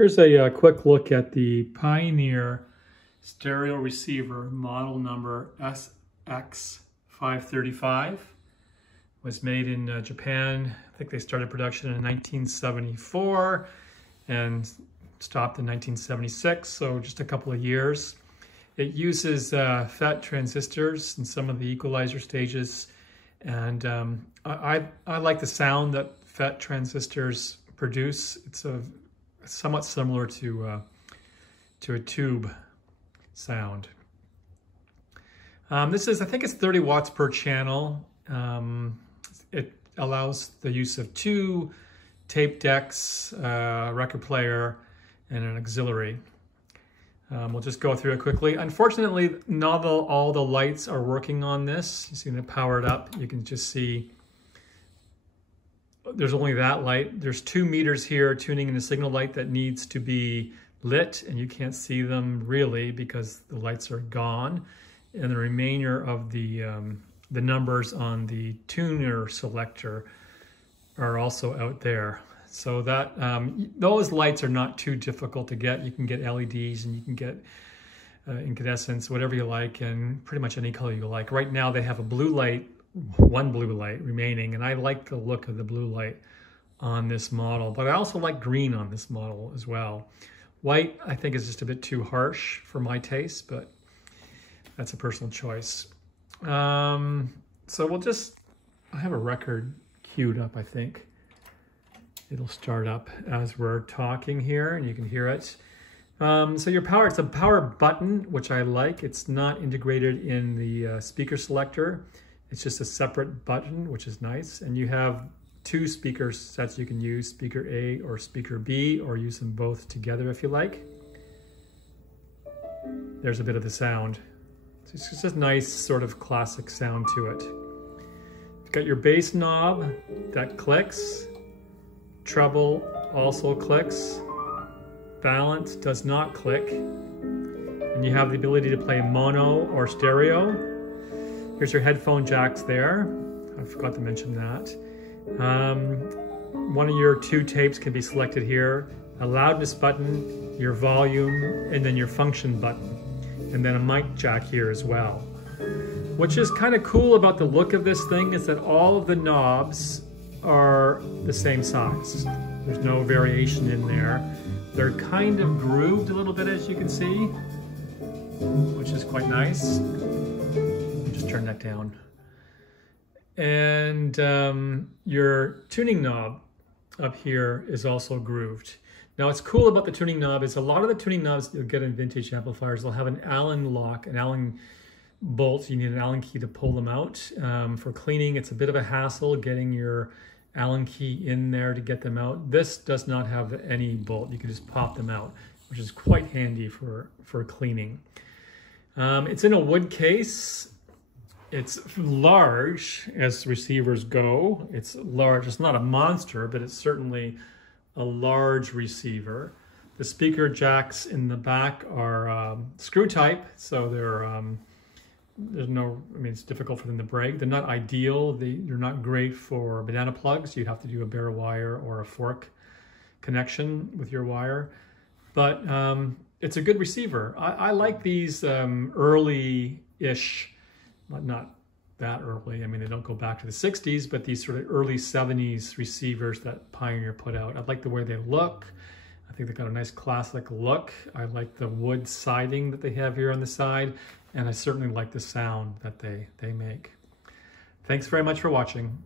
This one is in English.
Here's a quick look at the Pioneer stereo receiver, model number SX-535. Was made in Japan. I think they started production in 1974 and stopped in 1976, so just a couple of years. It uses FET transistors in some of the equalizer stages, and I like the sound that FET transistors produce. It's somewhat similar to a tube sound. This is, I think it's 30 watts per channel. It allows the use of 2 tape decks, a record player, and an auxiliary. We'll just go through it quickly. Unfortunately, not all the lights are working on this. You see them powered up. You can just see there's only that light. There's 2 meters here tuning in the signal light that needs to be lit, and you can't see them really because the lights are gone. And the remainder of the numbers on the tuner selector are also out there. So that those lights are not too difficult to get. You can get LEDs and you can get incandescents, whatever you like, and pretty much any color you like. Right now they have a blue light, one blue light remaining, and I like the look of the blue light on this model, but I also like green on this model as well. White, I think, is just a bit too harsh for my taste, but that's a personal choice. So we'll just, I have a record queued up, I think. It'll start up as we're talking here, and you can hear it. So your power, it's a power button, which I like. It's not integrated in the speaker selector. It's just a separate button, which is nice. And you have 2 speaker sets you can use, speaker A or speaker B, or use them both together if you like. There's a bit of the sound. So it's just a nice sort of classic sound to it. You've got your bass knob that clicks. Treble also clicks. Balance does not click. And you have the ability to play mono or stereo. Here's your headphone jacks there. I forgot to mention that. One of your 2 tapes can be selected here. A loudness button, your volume, and then your function button. And then a mic jack here as well. Which is kind of cool about the look of this thing is that all of the knobs are the same size. There's no variation in there. They're kind of grooved a little bit, as you can see, which is quite nice. Just turn that down. And your tuning knob up here is also grooved. Now, what's cool about the tuning knob is a lot of the tuning knobs you'll get in vintage amplifiers, they'll have an Allen lock, an Allen bolt. You need an Allen key to pull them out. For cleaning, it's a bit of a hassle getting your Allen key in there to get them out. This does not have any bolt. You can just pop them out, which is quite handy for cleaning. It's in a wood case. It's large as receivers go. It's large. It's not a monster, but it's certainly a large receiver. The speaker jacks in the back are screw type, so there's no, I mean, it's difficult for them to break. They're not ideal. They're not great for banana plugs. You have to do a bare wire or a fork connection with your wire. But it's a good receiver. I like these early-ish, not that early. I mean, they don't go back to the 60s, but these sort of early 70s receivers that Pioneer put out. I like the way they look. I think they've got a nice classic look. I like the wood siding that they have here on the side, and I certainly like the sound that they make. Thanks very much for watching.